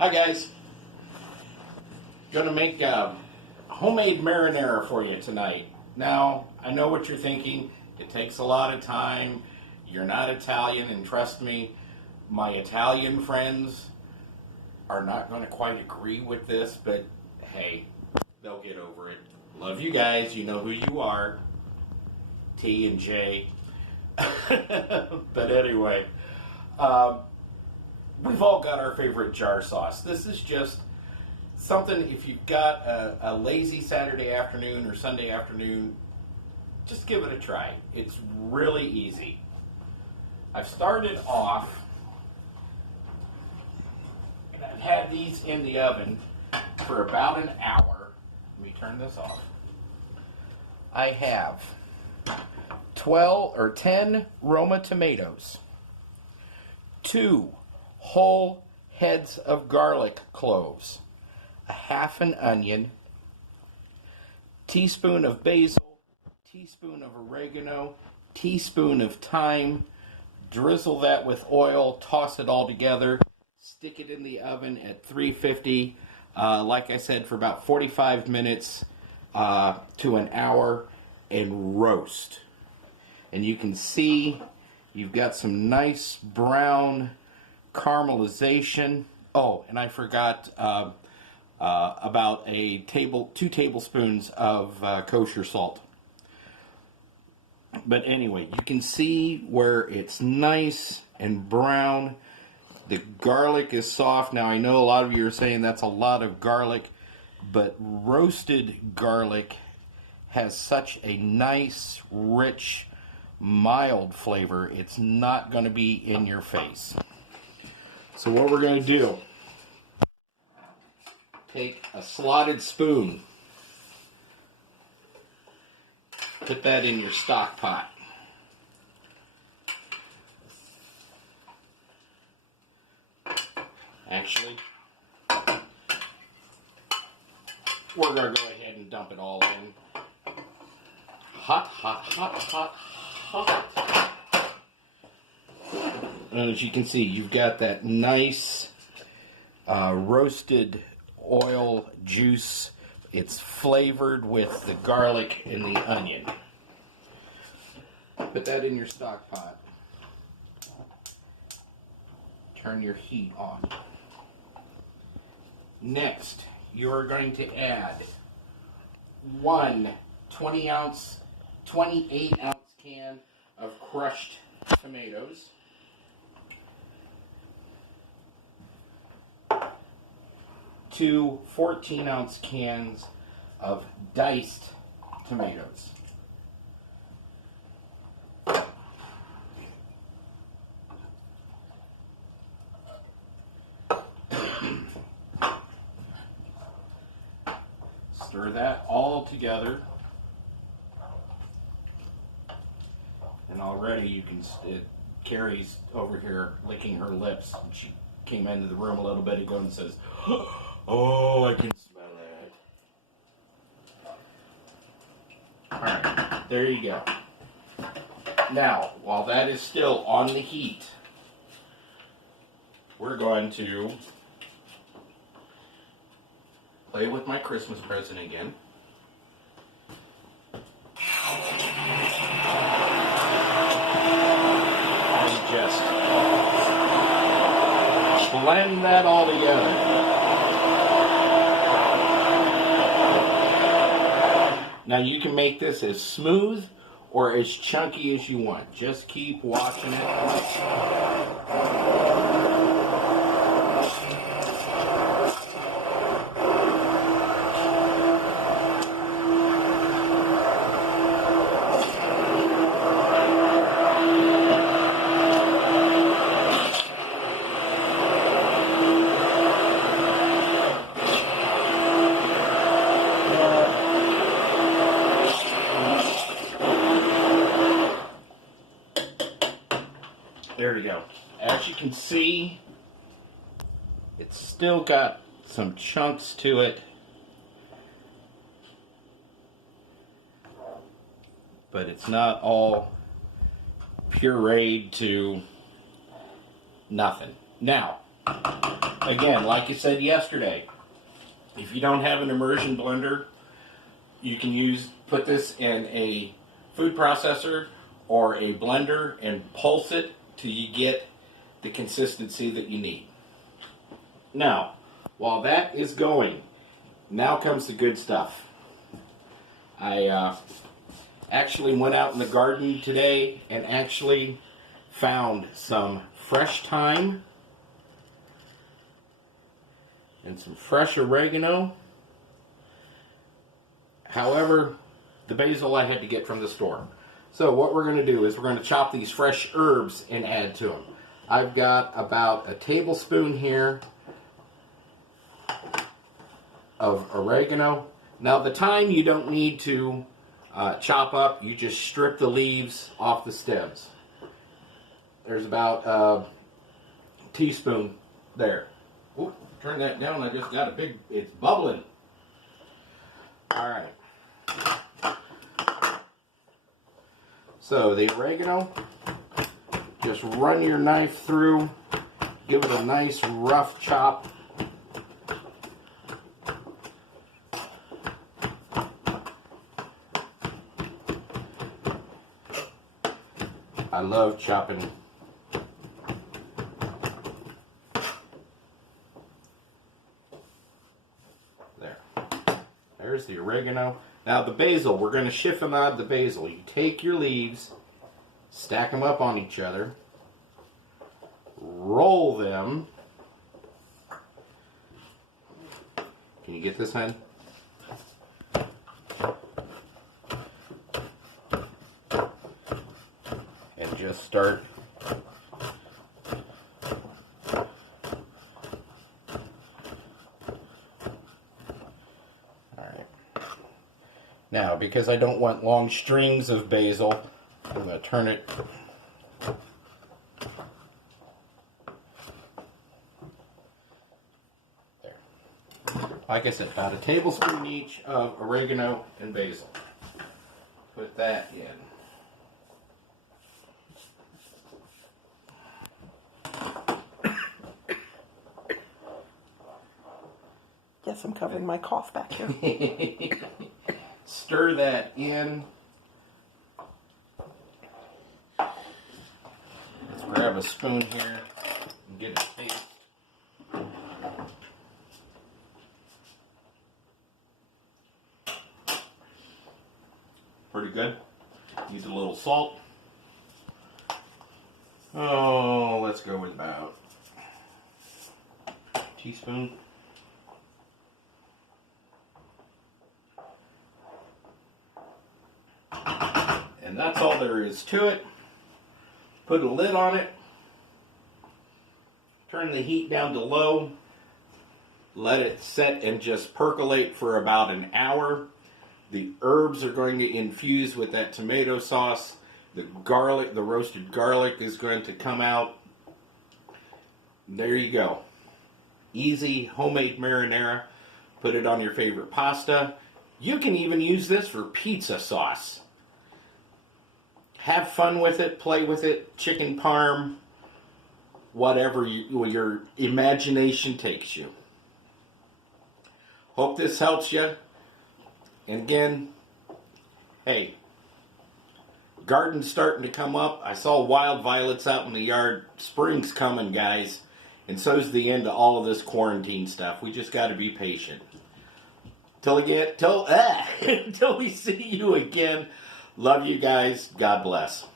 Hi guys, gonna make homemade marinara for you tonight. Now, I know what you're thinking. It takes a lot of time. You're not Italian, and trust me, my Italian friends are not going to quite agree with this, but hey, they'll get over it. Love you guys. You know who you are. T and J. But anyway, we've all got our favorite jar sauce. This is just something, if you've got a lazy Saturday afternoon or Sunday afternoon, just give it a try. It's really easy. I've started off, and I've had these in the oven for about an hour. Let me turn this off. I have 12 or 10 Roma tomatoes, 2 whole heads of garlic cloves, a half an onion, teaspoon of basil, teaspoon of oregano, teaspoon of thyme. Drizzle that with oil, toss it all together, stick it in the oven at 350, like I said, for about 45 minutes to an hour, and roast. And you can see you've got some nice brown caramelization. Oh, and I forgot about 2 tablespoons of kosher salt. But anyway, you can see where it's nice and brown. The garlic is soft. Now, I know a lot of you are saying that's a lot of garlic, but roasted garlic has such a nice, rich, mild flavor. It's not going to be in your face. So what we're going to do, take a slotted spoon, put that in your stock pot. Actually, we're going to go ahead and dump it all in. Hot, hot, hot, hot, hot. And as you can see, you've got that nice roasted oil juice. It's flavored with the garlic and the onion. Put that in your stock pot. Turn your heat on. Next, you are going to add 1 28-ounce can of crushed tomatoes, 2 14-ounce cans of diced tomatoes, stir that all together, and already you can, Carrie's over here licking her lips, and she came into the room a little bit ago and says, "Oh, I can smell it." Alright, there you go. Now, while that is still on the heat, we're going to play with my Christmas present again. And just blend that all together. Now you can make this as smooth or as chunky as you want. Just keep watching it. There we go. As you can see, it's still got some chunks to it, but it's not all pureed to nothing. Now, Again, like I said yesterday, if you don't have an immersion blender, you can put this in a food processor or a blender and pulse it till you get the consistency that you need. Now, while that is going, now comes the good stuff. I actually went out in the garden today and actually found some fresh thyme and some fresh oregano. However, the basil I had to get from the store. So what we're going to do is we're going to chop these fresh herbs and add to them. I've got about a tablespoon here of oregano. Now the thyme you don't need to chop up. You just strip the leaves off the stems. There's about a teaspoon there. Ooh, turn that down. I just got a big, it's bubbling. All right. So the oregano, just run your knife through, give it a nice rough chop. I love chopping. There. There's the oregano. Now the basil, we're going to chiffonade the basil. You take your leaves, stack them up on each other, roll them. Can you get this, hun? And just start now, because I don't want long strings of basil, I'm going to turn it there. Like I said, about a tablespoon each of oregano and basil. Put that in. Yes, I'm covering my cough back here. Stir that in. Let's grab a spoon here and get a taste. Pretty good. Use a little salt. Oh, let's go with about a teaspoon. And that's all there is to it. Put a lid on it. Turn the heat down to low. Let it set and just percolate for about an hour. The herbs are going to infuse with that tomato sauce. The garlic, the roasted garlic is going to come out. There you go. Easy homemade marinara. Put it on your favorite pasta. You can even use this for pizza sauce. Have fun with it, play with it, chicken parm, whatever your imagination takes you. Hope this helps you. And again, hey, garden's starting to come up. I saw wild violets out in the yard. Spring's coming, guys. And so's the end of all of this quarantine stuff. We just got to be patient. Till we see you again. Love you guys. God bless.